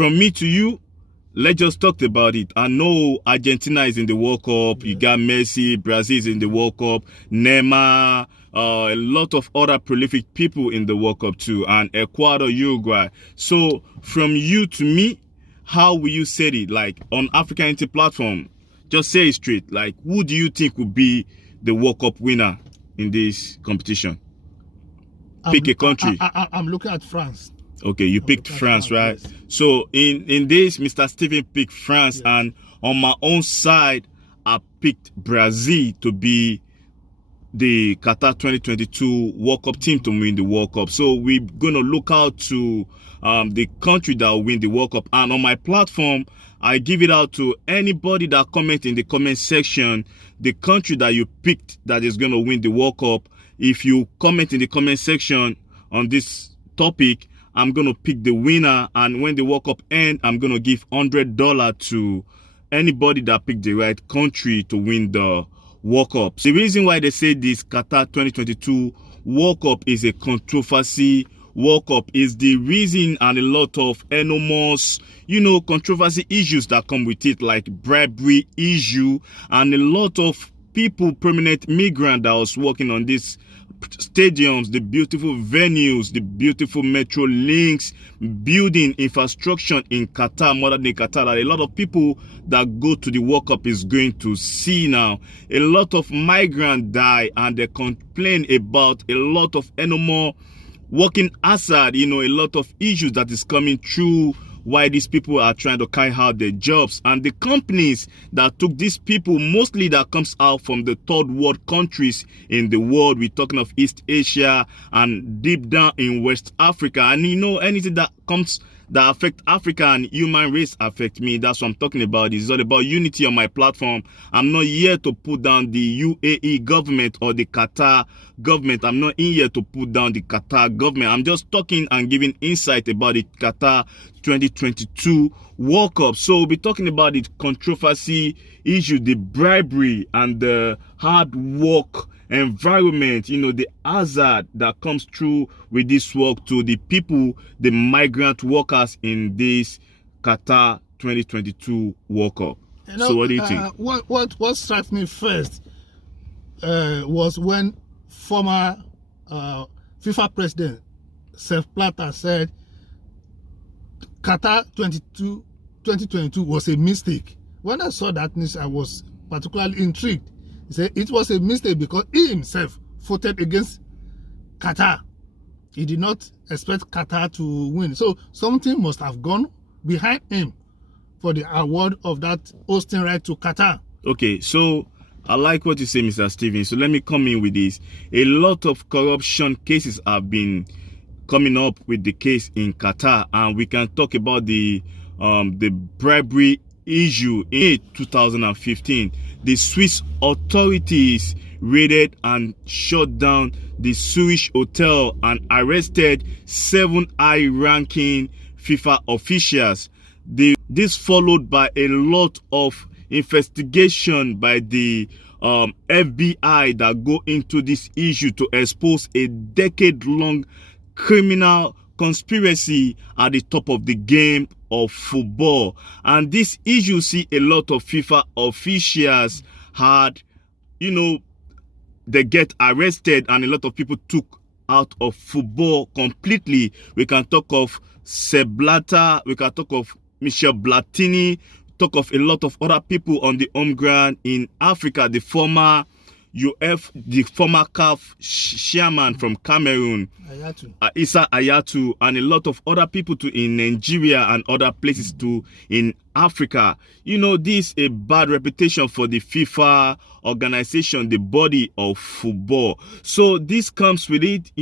from me to you, let's just talk about it. I know Argentina is in the World Cup. You got Messi, Brazil is in the World Cup, Neymar, a lot of other prolific people in the World Cup too, and Ecuador, Uruguay. So from you to me, how will you say it? Like on AfricaUnity platform, just say it straight. Like, who do you think will be the World Cup winner in this competition? Pick a country. I'm looking at France. Okay, you picked France, right? Yes. So in this, Mr. Steven picked France, yes. And on my own side, I picked Brazil to be the Qatar 2022 World Cup team to win the World Cup. So we're gonna look out to the country that will win the World Cup. And on my platform, I give it out to anybody that comment in the comment section the country that you picked that is gonna win the World Cup. If you comment in the comment section on this topic, I'm going to pick the winner, and when the World Cup ends, I'm going to give $100 to anybody that picked the right country to win the World Cup. The reason why they say this Qatar 2022 World Cup is a controversy World Cup is the reason, and a lot of enormous, controversy issues that come with it, like bribery issue, and a lot of people, permanent migrant that was working on this stadiums, the beautiful venues, the beautiful metro links, building infrastructure in Qatar, modern day Qatar, that a lot of people that go to the World Cup is going to see now. A lot of migrants die, and they complain about a lot of animal working hazard, a lot of issues that is coming through why these people are trying to carry out their jobs. And the companies that took these people, mostly that comes out from the third world countries in the world. We're talking of East Asia and deep down in West Africa. And anything that comes that affect Africa and human race affect me. That's what I'm talking about. It's all about unity on my platform. I'm not here to put down the UAE government or the Qatar government. I'm not in here to put down the Qatar government. I'm just talking and giving insight about the Qatar 2022 World Cup. So we'll be talking about the controversy issue, the bribery, and the hard work environment, the hazard that comes through with this work to the people, the migrant workers in this Qatar 2022 World Cup. So what do you think? What struck me first was when former FIFA president Sepp Blatter said Qatar 2022 was a mistake. When I saw that news, I was particularly intrigued. He said it was a mistake because he himself voted against Qatar. He did not expect Qatar to win. So something must have gone behind him for the award of that hosting right to Qatar. Okay, so I like what you say, Mr. Steven. So let me come in with this. A lot of corruption cases have been coming up with the case in Qatar, and we can talk about the bribery issue in 2015. The Swiss authorities raided and shut down the Zurich hotel and arrested 7 high-ranking FIFA officials. This followed by a lot of investigation by the FBI that go into this issue to expose a decade-long criminal conspiracy at the top of the game of football. And this issue see a lot of FIFA officials had, they get arrested, and a lot of people took out of football completely. We can talk of Sepp Blatter, we can talk of Michel Platini, talk of a lot of other people on the home ground in Africa, the former CAF chairman from Cameroon, Issa Ayatu, and a lot of other people too in Nigeria and other places too in Africa. This is a bad reputation for the FIFA organization, the body of football. So this comes with it.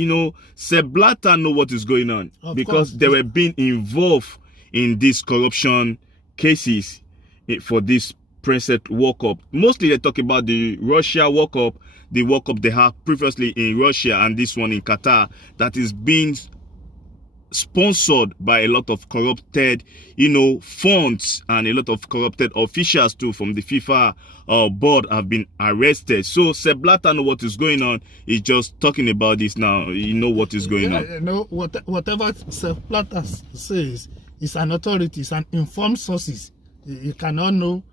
Sepp Blatter know what is going on because they were being involved in these corruption cases for this present World Cup. Mostly they talk about the Russia World Cup, the World Cup they have previously in Russia, and this one in Qatar that is being sponsored by a lot of corrupted, funds, and a lot of corrupted officials too from the FIFA board have been arrested. So Sepp Blatter know what is going on. He's just talking about this now. You know what is going on. Whatever Sepp Blatter says It's an authority. It's an informed sources. You cannot know.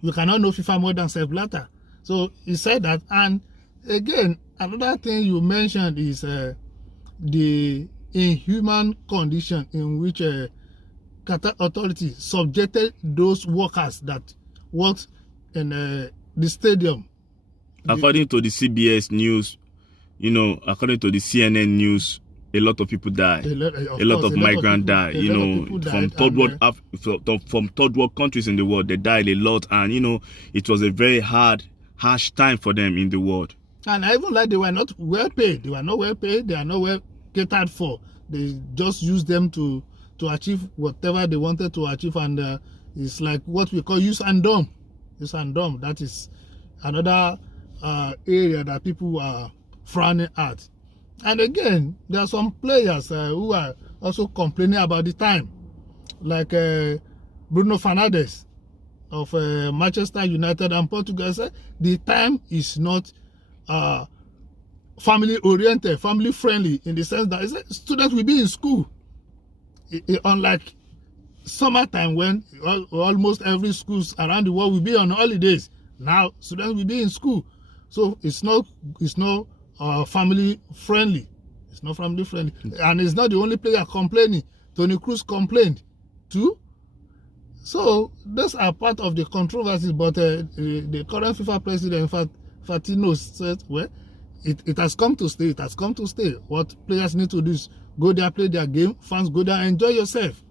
You cannot know FIFA more than Sepp Blatter. So he said that. And again, another thing you mentioned is the inhuman condition in which Qatar authority subjected those workers that worked in the stadium. According to the CBS news, you know, according to the CNN news, a lot of people died. A lot of migrants died. You know, from third world countries in the world, they died a lot, and you know, it was a very harsh time for them in the world. And even like they were not well paid. They were not well paid. They are not well catered for. They just used them to achieve whatever they wanted to achieve, and it's like what we call use and dumb. Use and dumb. That is another area that people are frowning at. And again, there are some players who are also complaining about the time, like Bruno Fernandes of Manchester United and Portugal said the time is not family oriented, family friendly, in the sense that students will be in school. Unlike summertime when almost every school around the world will be on holidays. Now students will be in school, so it's not family friendly. It's not family friendly, and it's not the only player complaining. Toni Kroos complained too. So those are part of the controversies. But the current FIFA president, Fatino, said, well, it has come to stay. It has come to stay. What players need to do is go there, play their game. Fans, go there, enjoy yourself.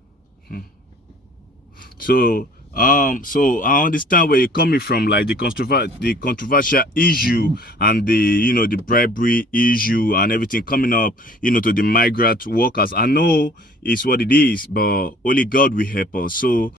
So I understand where you're coming from, like the controversial issue and the bribery issue and everything coming up, to the migrant workers. I know it's what it is, but only God will help us. So